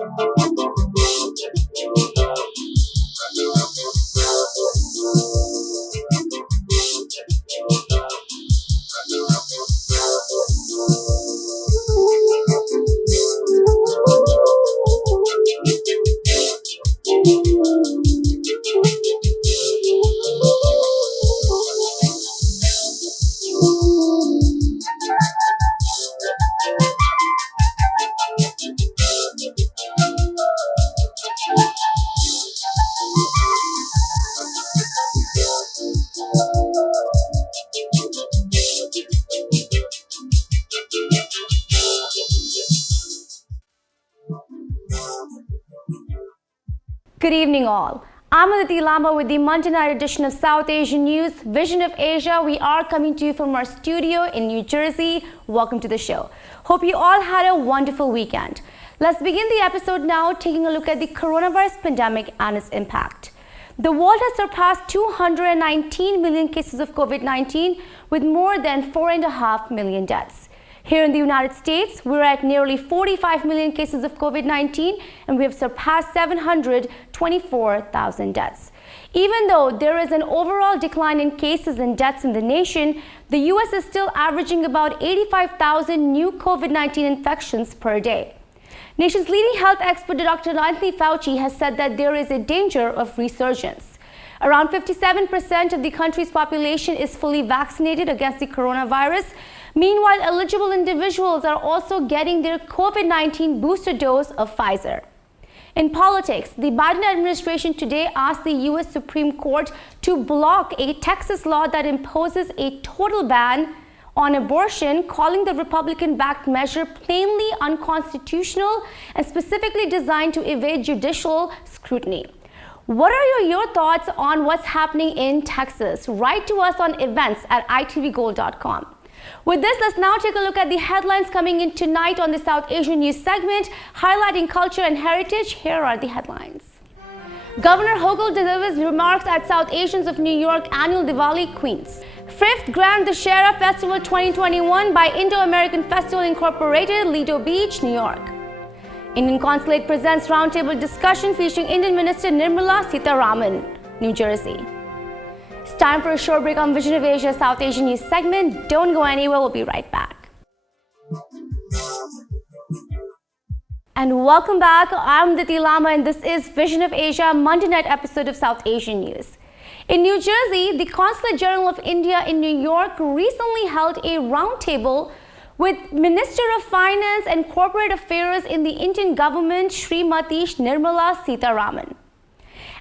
Good evening, all. I'm Aditi Lamba with the Monday night edition of South Asian News, Vision of Asia. We are coming to you from our studio in New Jersey. Welcome to the show. Hope you all had a wonderful weekend. Let's begin the episode now, taking a look at the coronavirus pandemic and its impact. The world has surpassed 219 million cases of COVID-19 with more than 4.5 million deaths. Here in the United States, we're at nearly 45 million cases of COVID-19 and we have surpassed 724,000 deaths. Even though there is an overall decline in cases and deaths in the nation, the U.S. is still averaging about 85,000 new COVID-19 infections per day. Nation's leading health expert, Dr. Anthony Fauci, has said that there is a danger of resurgence. Around 57% of the country's population is fully vaccinated against the coronavirus. Meanwhile, eligible individuals are also getting their COVID-19 booster dose of Pfizer. In politics, the Biden administration today asked the U.S. Supreme Court to block a Texas law that imposes a total ban on abortion, calling the Republican-backed measure plainly unconstitutional and specifically designed to evade judicial scrutiny. What are your thoughts on what's happening in Texas? Write to us on events@itvgold.com. With this, let's now take a look at the headlines coming in tonight on the South Asian News segment, highlighting culture and heritage. Here are the headlines. Governor Hochul delivers remarks at South Asians of New York annual Diwali, Queens. 5th Grand Dussehra Festival 2021 by Indo-American Festival Incorporated, Lido Beach, New York. Indian Consulate presents roundtable discussion featuring Indian Minister Nirmala Sitharaman, New Jersey. It's time for a short break on Vision of Asia South Asian News segment. Don't go anywhere, we'll be right back. And welcome back. I'm Aditi Lamba and this is Vision of Asia, Monday night episode of South Asian News. In New Jersey, the Consulate General of India in New York recently held a roundtable with Minister of Finance and Corporate Affairs in the Indian government, Srimati Nirmala Sitharaman.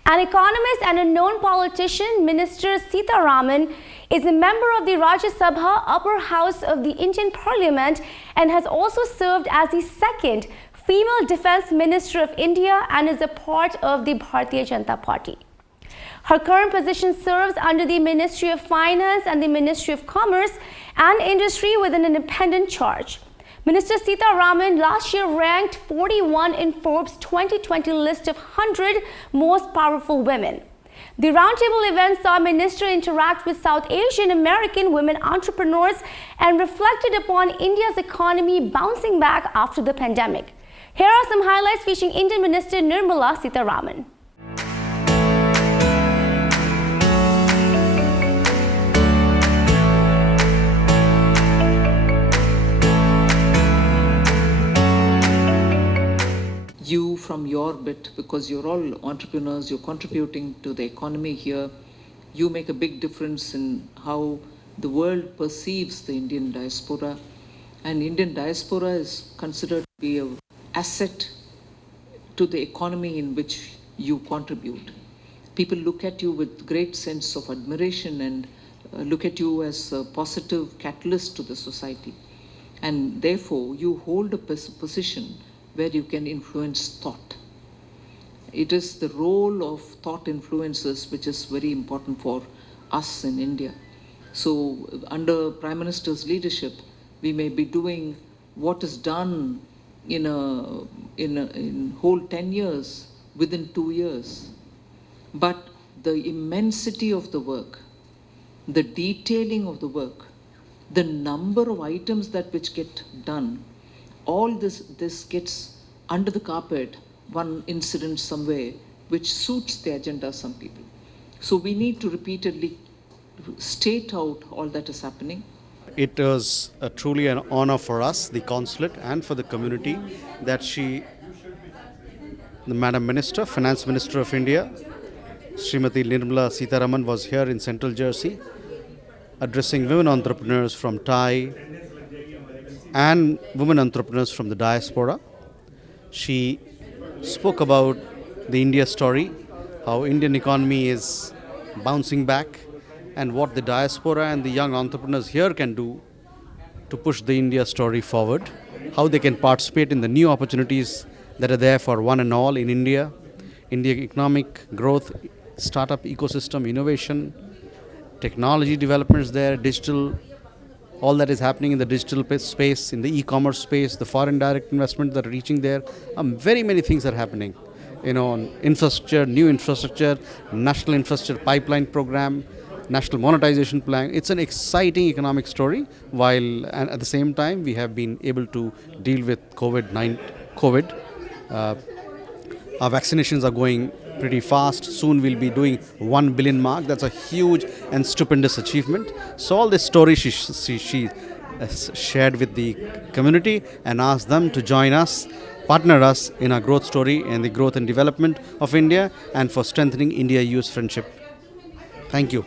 An economist and a known politician, Minister Sitharaman is a member of the Rajya Sabha, upper house of the Indian Parliament, and has also served as the second female Defence Minister of India and is a part of the Bharatiya Janata Party. Her current position serves under the Ministry of Finance and the Ministry of Commerce and Industry with an independent charge. Minister Sitharaman last year ranked 41 in Forbes 2020 list of 100 most powerful women. The roundtable event saw Minister interact with South Asian American women entrepreneurs and reflected upon India's economy bouncing back after the pandemic. Here are some highlights featuring Indian Minister Nirmala Sitharaman. You from your bit, because you're all entrepreneurs, you're contributing to the economy here. You make a big difference in how the world perceives the Indian diaspora. And Indian diaspora is considered to be an asset to the economy in which you contribute. People look at you with great sense of admiration and look at you as a positive catalyst to the society. And therefore, you hold a position where you can influence thought. It is the role of thought influencers which is very important for us in India. So under Prime Minister's leadership, we may be doing what is done in whole 10 years within 2 years. But the immensity of the work, the detailing of the work, the number of items that which get done, all this gets under the carpet one incident somewhere which suits the agenda of some people. So we need to repeatedly state out all that is happening. It was truly an honor for us, the consulate, and for the community that the Madam Minister, Finance Minister of India, Srimati Nirmala Sitharaman, was here in Central Jersey addressing women entrepreneurs from TIE and women entrepreneurs from the diaspora. She spoke about the India story, how Indian economy is bouncing back, and what the diaspora and the young entrepreneurs here can do to push the India story forward, how they can participate in the new opportunities that are there for one and all in India, India economic growth, startup ecosystem, innovation, technology developments there, digital, all that is happening in the digital space, in the e-commerce space, the foreign direct investment that are reaching there. Very many things are happening. On infrastructure, new infrastructure, national infrastructure pipeline program, national monetization plan. It's an exciting economic story, while and at the same time we have been able to deal with COVID. Our vaccinations are going pretty fast. Soon we'll be doing 1 billion mark. That's a huge and stupendous achievement. So all this story she shared with the community and asked them to join us, partner us in our growth story and the growth and development of India and for strengthening India-US friendship. Thank you.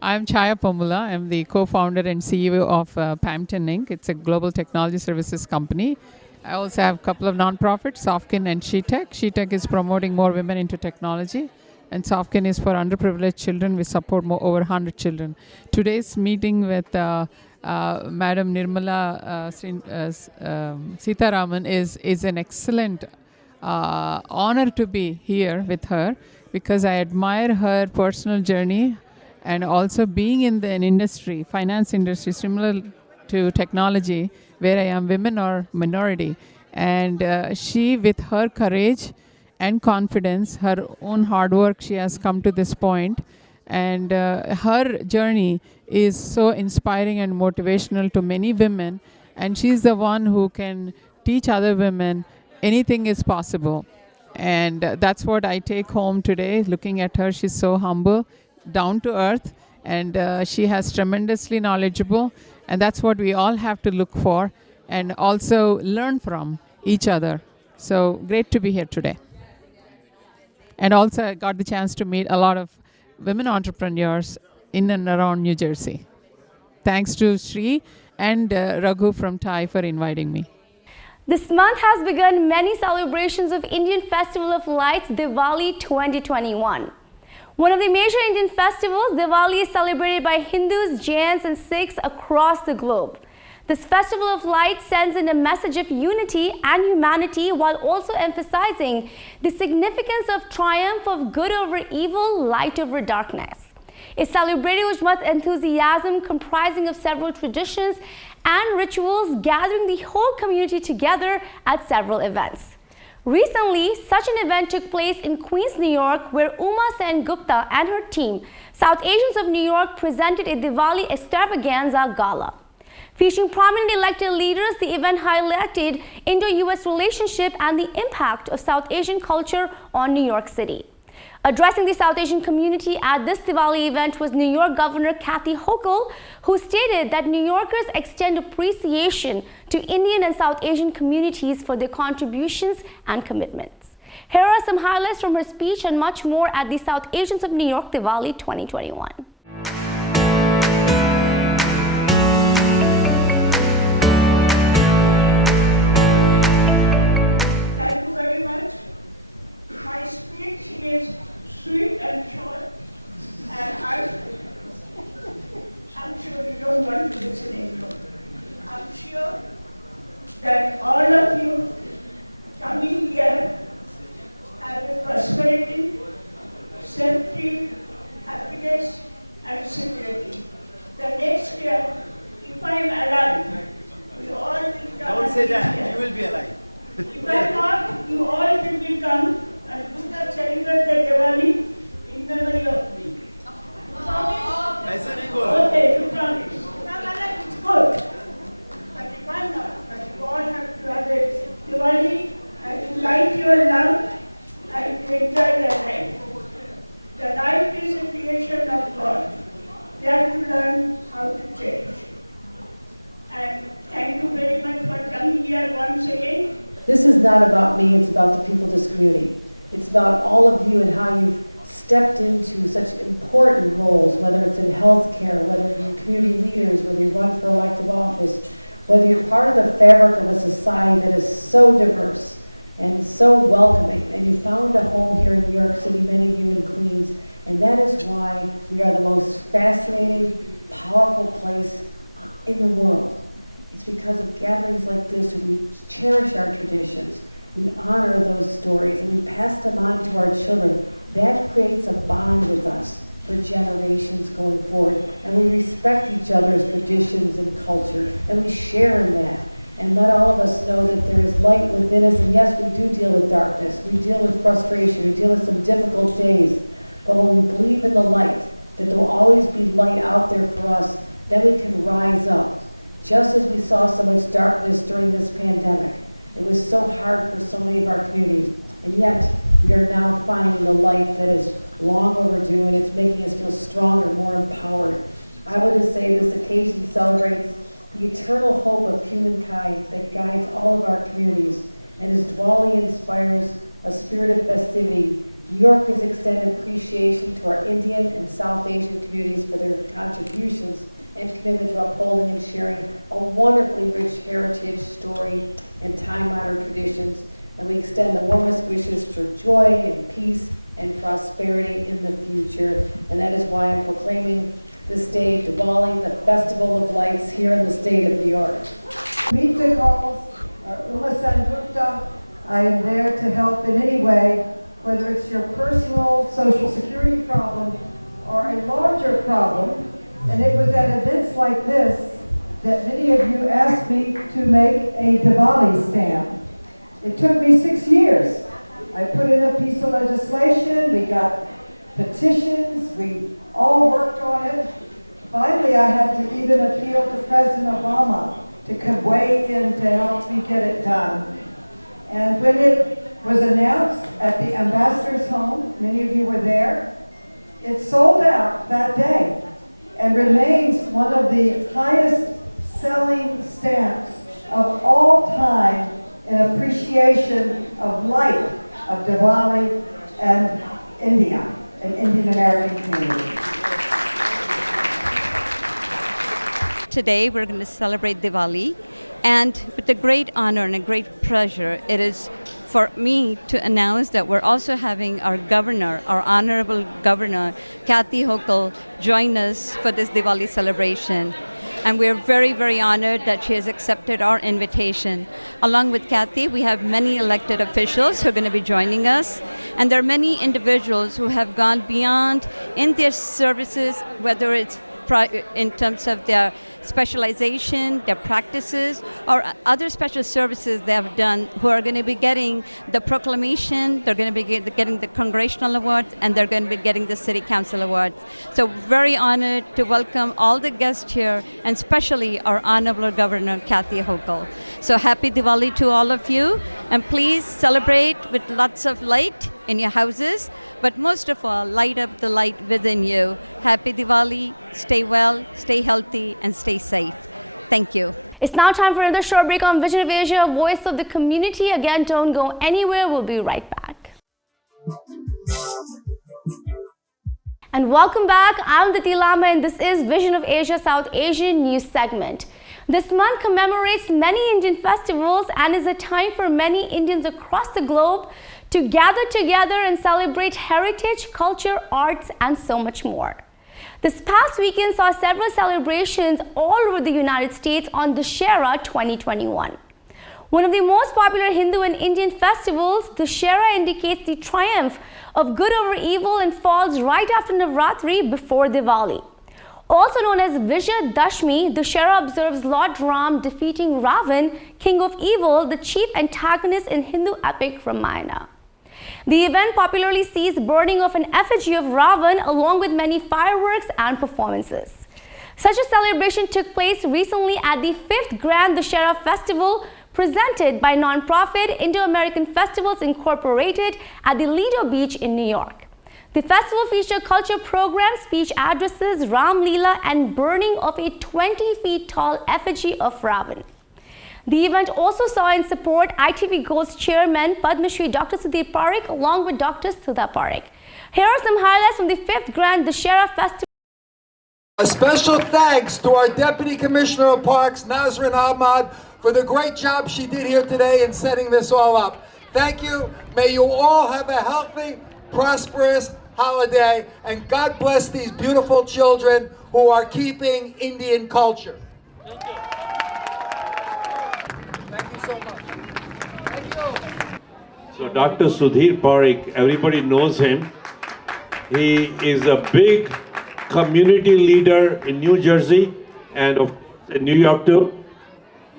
I'm Chaya Pomula. I'm the co-founder and CEO of Pampton Inc. It's a global technology services company. I also have a couple of nonprofits, Softkin and SheTech. SheTech is promoting more women into technology, and Softkin is for underprivileged children. We support over 100 children. Today's meeting with Madam Nirmala Sitharaman is an excellent honor to be here with her, because I admire her personal journey, and also being in an industry, finance industry, similar to technology, where I am women or minority. And she, with her courage and confidence, her own hard work, she has come to this point. And her journey is so inspiring and motivational to many women. And she's the one who can teach other women anything is possible. And that's what I take home today, looking at her. She's so humble, down to earth, and she has tremendously knowledgeable. And that's what we all have to look for and also learn from each other. So great to be here today. And also I got the chance to meet a lot of women entrepreneurs in and around New Jersey. Thanks to Sri and Raghu from TIE for inviting me. This month has begun many celebrations of Indian Festival of Lights, Diwali 2021. One of the major Indian festivals, Diwali, is celebrated by Hindus, Jains and Sikhs across the globe. This festival of light sends in a message of unity and humanity, while also emphasizing the significance of triumph of good over evil, light over darkness. It's celebrated with much enthusiasm, comprising of several traditions and rituals, gathering the whole community together at several events. Recently, such an event took place in Queens, New York, where Uma Sen Gupta and her team, South Asians of New York, presented a Diwali extravaganza gala. Featuring prominent elected leaders, the event highlighted Indo-US relationship and the impact of South Asian culture on New York City. Addressing the South Asian community at this Diwali event was New York Governor Kathy Hochul, who stated that New Yorkers extend appreciation to Indian and South Asian communities for their contributions and commitments. Here are some highlights from her speech and much more at the South Asians of New York Diwali 2021. Thank you very much. My speech is sweet and short, and I'm sure you don't want to listen anymore. I'm sure that all of you coming here have a prosperity, safety, happiness, and security. The next year, if I'm alive, you all will come. Don't say that, you will be alive. If I'm not, you all will come and do the celebrate the Diwali in memory of me. ऐसा नहीं बोलो. Okay, you promise. It's good. But if I'm not, but you all have to have a Diwali and you light your your love and enjoy the life. The life is a creation of God. They have to learn how to change. And thank you very much for coming here once again. This is not about me, it's about the people of this community. It's about all of you and how you've stepped into such important roles, whether it's in healthcare, whether you're community leaders, whether you run for elective office, whether you're part of the fabric of a society that is so diverse and so welcoming, and you found a home here in New York City, many of you in Queens, and that is why we are the most fascinating, powerful place in the world. It's because of gatherings like this where we cherish our traditions, we honor those stories, and we pass them on to our children. That creates a bond with us for generations going forward, and we respect each other's traditions and culture, and we share in that. And let all of us know that there is light within us, and yes, we do deal with darkness, we deal with frustration, we deal with some difficult days, but when we believe in the light, that there will always be light out there for us, then we can rise up. Just as we saw so much darkness during this pandemic, it was so hard for so many of our communities, and yet we are now finding the light that is long overdue, and it's making us feel stronger, more empowered. I would just say this occasion celebrates the eternal hope of humankind that guides all of our communities, and as Diwali inspires a spirit of festivity, New Yorkers extend appreciation to our Indian and South Asian communities for their contributions and commitment to upholding and sharing a wonderfully rich heritage, story, and time-honored traditions. And we extend the warmest wishes for joy and peace and prosperity in the future. And that is why I'm proclaiming this day, Diwali, the Festival of Lights, here in the state of New York. Meet the calls, Uma Sen Gupta. I am there to help in any way, whether it's your personal Social Security problem or a larger problem. And it was at events like this that many of you asked me to make a Diwali stamp. It took me 6 years. I put in a piece of legislation, we got petitions, we all worked on it. Finally, I had to even appeal to President Obama to come weigh in to help me get it done. And when it was announced at the ambassador's home, many of you were there, it sold out that day and remains one of the highest selling stamps of all time in appreciation of light of Diwali and India, an Indian American community. Today we're going to celebrate Diwali, and with a great honor and a great pleasure, it is for me to announce that we're also having our governor, our honorable governor, Kathy Hochul, join us for this Diwali celebration. And we're very, very honored that she has accepted our invitation. Along with Kathy, we have many elected officials who are going to be joining us. And there are many individuals who have gone beyond in their services, whether it's in terms of their specialization, their practices, or other special services they have done, who are going to be getting the proclamation, they're going to be getting the congressional awards, and they're going to be getting the city council awards. So very honored to welcome all the guests here, and especially our honorable governor, Kathy Hochul. So happy Diwali to all of you, and please celebrate with lots of light in your houses, but most of all, light up the light within you. Happy Diwali, stay well, stay healthy, and stay safe. Thank you. It's now time for another short break on Vision of Asia, Voice of the Community. Again, don't go anywhere. We'll be right back. And welcome back. I'm Diti Lama, and this is Vision of Asia South Asian News segment. This month commemorates many Indian festivals and is a time for many Indians across the globe to gather together and celebrate heritage, culture, arts, and so much more. This past weekend saw several celebrations all over the United States on Dussehra 2021. One of the most popular Hindu and Indian festivals, Dussehra indicates the triumph of good over evil and falls right after Navratri before Diwali. Also known as Vijay Dashmi, Dussehra observes Lord Ram defeating Ravan, king of evil, the chief antagonist in Hindu epic Ramayana. The event popularly sees burning of an effigy of Ravan along with many fireworks and performances. Such a celebration took place recently at the 5th Grand Dussehra Festival, presented by non-profit Indo-American Festivals Incorporated at the Lido Beach in New York. The festival featured culture programs, speech addresses, Ram Leela, and burning of a 20 feet tall effigy of Ravan. The event also saw in support ITV Gold's chairman Padma Shri Dr. Sudhir Parekh along with Dr. Sudha Parekh. Here are some highlights from the 5th Grand Dussehra Festival. A special thanks to our Deputy Commissioner of Parks, Nazrin Ahmad, for the great job she did here today in setting this all up. Thank you. May you all have a healthy, prosperous holiday, and God bless these beautiful children who are keeping Indian culture. Thank you so much. Thank you. So Dr. Sudhir Parekh, everybody knows him. He is a big community leader in New Jersey and in New York too.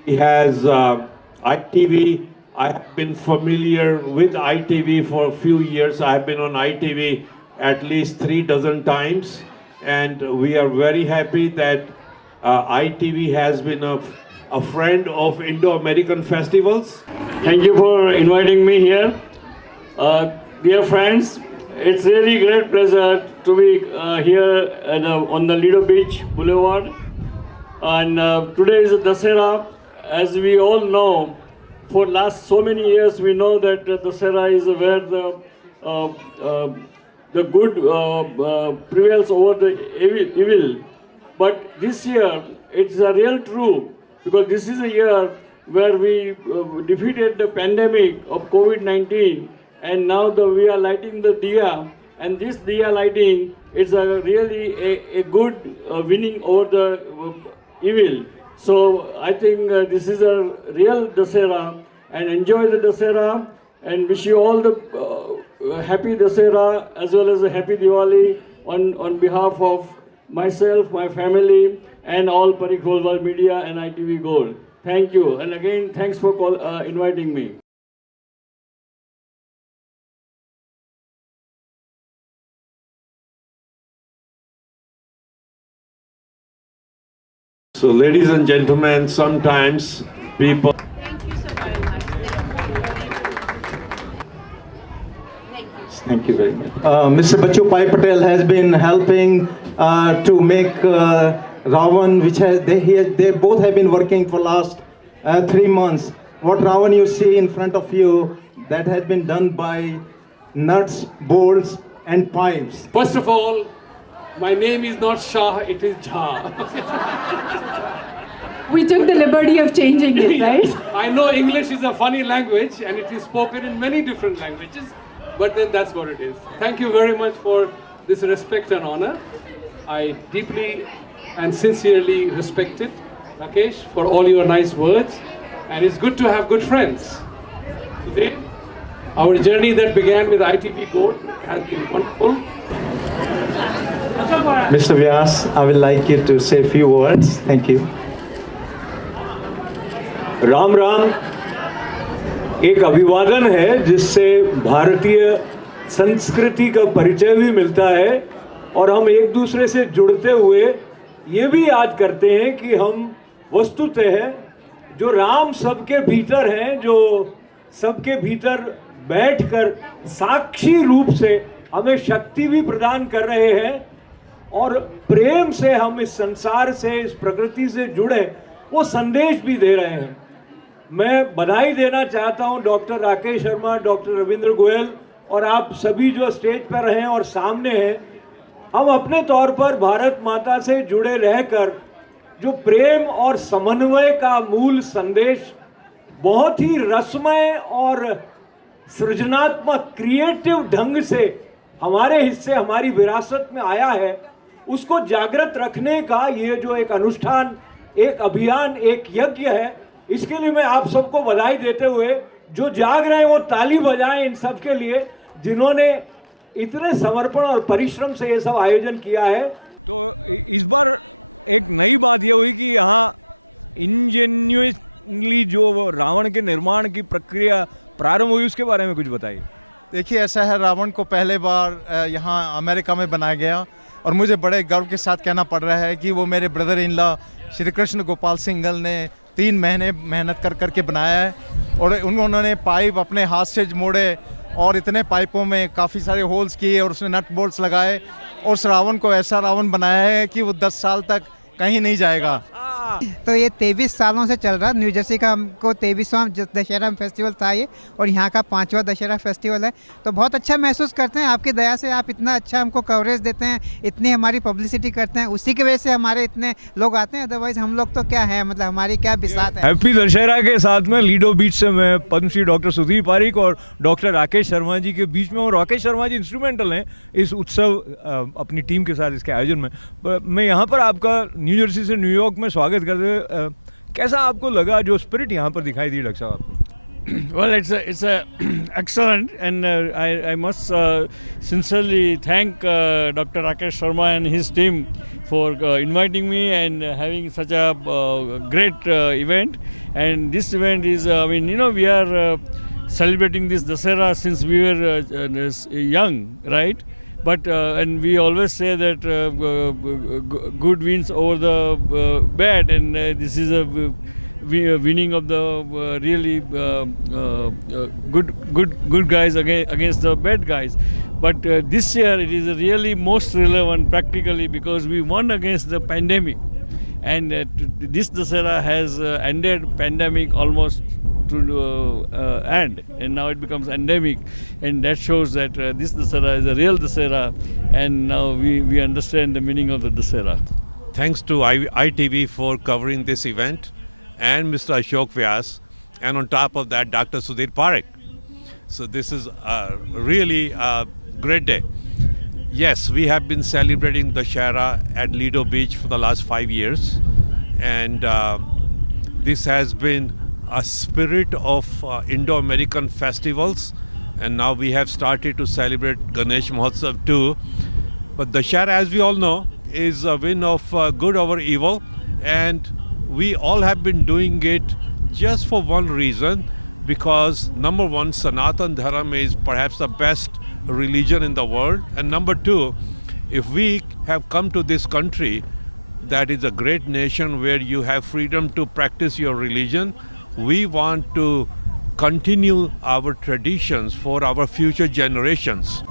He has ITV. I have been familiar with ITV for a few years. I have been on ITV at least 36 times, and we are very happy that ITV has been a friend of Indo-American Festivals. Thank you for inviting me here. Dear friends, it's really great pleasure to be here on the Lido Beach Boulevard. And today is Dussehra. As we all know, for last so many years we know that Dussehra is where the good prevails over the evil. But this year it's a real true, because this is a year where we defeated the pandemic of COVID-19, and now we are lighting the diya, and this diya lighting is really a good winning over the evil. So I think this is a real Dussehra, and enjoy the Dussehra, and wish you all the happy Dussehra as well as a happy Diwali on behalf of myself, my family, and all Parekh Holwar Media and ITV Gold. Thank you, and again thanks for inviting me. So ladies and gentlemen, sometimes people... Thank you very much. Mr. Bachu Pai Patel has been helping to make Ravan, which they both have been working for last 3 months. What Ravan you see in front of you, that has been done by nuts, bolts, and pipes. First of all, my name is not Shah, it is Jha. We took the liberty of changing it, right? I know English is a funny language and it is spoken in many different languages, but then that's what it is. Thank you very much for this respect and honor. I deeply and sincerely respect it, Rakesh, for all your nice words, and it's good to have good friends. Today, our journey that began with ITV Gold has been wonderful. Mr. Vyas, I would like you to say a few words. Thank you. Ram Ram एक अभिवादन है जिससे भारतीय संस्कृति का परिचय भी मिलता है और हम एक दूसरे से जुड़ते हुए ये भी याद करते हैं कि हम वस्तुतः जो राम सबके भीतर हैं, जो सबके भीतर बैठकर साक्षी रूप से हमें शक्ति भी प्रदान कर रहे हैं और प्रेम से हम इस संसार से, इस प्रकृति से जुड़े, वो संदेश भी दे रहे हैं। मैं बधाई देना चाहता हूं डॉक्टर राकेश शर्मा, डॉक्टर रविंद्र गोयल और आप सभी जो स्टेज पर हैं और सामने हैं। हम अपने तौर पर भारत माता से जुड़े रहकर जो प्रेम और समन्वय का मूल संदेश बहुत ही रसमय और सृजनात्मक क्रिएटिव ढंग से हमारे हिस्से, हमारी विरासत में आया है, उसको जागृत रखने का ये जो एक अनुष्ठान, एक अभियान, एक यज्ञ है, इसके लिए मैं आप सबको बधाई देते हुए जो जाग रहे हैं वो ताली बजाएं इन सब के लिए जिन्होंने इतने समर्पण और परिश्रम से ये सब आयोजन किया है। तो इस बार एक नई बात ये हुई कि यहाँ इंजेन्युअसली जो रावण के निर्माण की प्रक्रिया प्रारंभ हुई, उसके बारे में कुछ बताइए। देखिए, ऐसा है, रावण को पहले बार यहाँ अमेरिका में बनाया गया और मुझे बड़े गर्व के साथ कहना पड़ रहा है कि वो मेरे brother in law Shri Krishna Gopal Singhal ने 3 महीने मेहनत कर के बनाया है। और उन्होंने पाइप अपने हाथ से मोड़े और इतने पाइपों में काफ़ी सारे होल्स किए और उसने नट बोल्ट्स लगाए और उस रावण को ऐसा रावण बनाया है कि वो 10 साल तक कहीं नहीं जाएगा। तो ये 23 सालों से चल रहा, न्यू जर्सी का हमको 23वां दशहरा फेस्टिवल था ये, और यहाँ का 5वां दशहरा फेस्टिवल है। तो बहुत अच्छा महसूस करते हैं, आपकी दया से आप इतना अच्छा हमको कवरेज देते हैं, इतनी हमारी पब्लिसिटी करते हैं, उसी की वजह से हमारे इतने लोग आते हैं। अदरवाइज हम लोग तो क्या है, मतलब हमारी क्या बिसात है। हैप्पी दशहरा के साथ में लीडो बीच से मैं पद्मश्री डॉक्टर सुधीर पारिक और डॉक्टर राकेश शर्मा जी के बीच में, और राकेश शर्मा जी इंस्ट्रूमेंटल हैं इस उत्सव अपनी टीम के साथ इसके आयोजन में। मैं यहाँ पर आपका न्यू जर्सी से न्यूयॉर्क में स्वागत करते हुए कैसा आपको लगा, जो स्पिरिट यहाँ पर दिखाई दी डॉक्टर साहब? Well, it's a excellent, and I must sincerely thank Dr. Rakesh Sharma and his team for inviting me and having such a great event. And this event is, we are celebrating this Dussehra since we were young, right? But and we always say that good wins over the bad, and this is a winning of the really good guys against the bad guys. But this year it is really most relevant practically because we won against the pandemic, and this Dussehra has ended pandemic almost to end, and now it becomes endemic, and that shows that this Dussehra is a real Dussehra, and now we understand the meaning of the Dussehra. Thanks to ITV for covering this event, and Mr. Ashok Vyas, and on top of that Dr. Sudhir Parekh. So this is really a great day. Yes, we have been celebrating Dussehra at Lido Beach for the last 5 years, and this has been a spirit of Indo-American festivals, and now we have started to celebrate Ganesh Mahotsav too. But Dussehra, as we all know, is a win of good over evil, and we all have been doing it just for one reason, because number one, Sanatan Dharma is perhaps the best religion in the world, and number two, if we have come to this country that is a great nation where you have freedom to practice your religion, we want to continue our traditions for our future generations.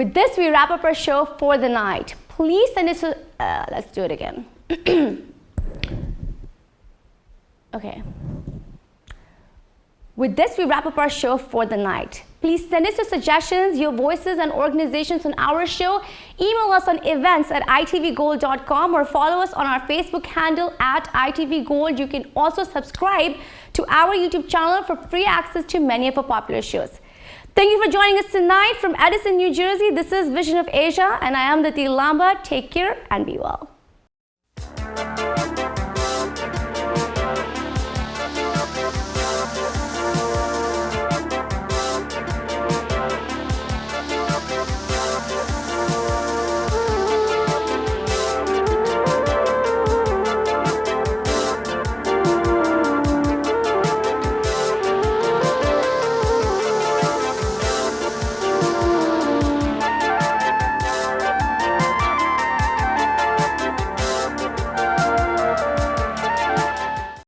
With this, we wrap up our show for the night. Please send us to, let's do it again. Okay. With this, we wrap up our show for the night. Please send us your suggestions, your voices, and organizations on our show. Email us on events@itvgold.com or follow us on our Facebook handle @itvgold. You can also subscribe to our YouTube channel for free access to many of our popular shows. Thank you for joining us tonight from Edison, New Jersey. This is Vision of Asia, and I am Dati Lamba. Take care and be well.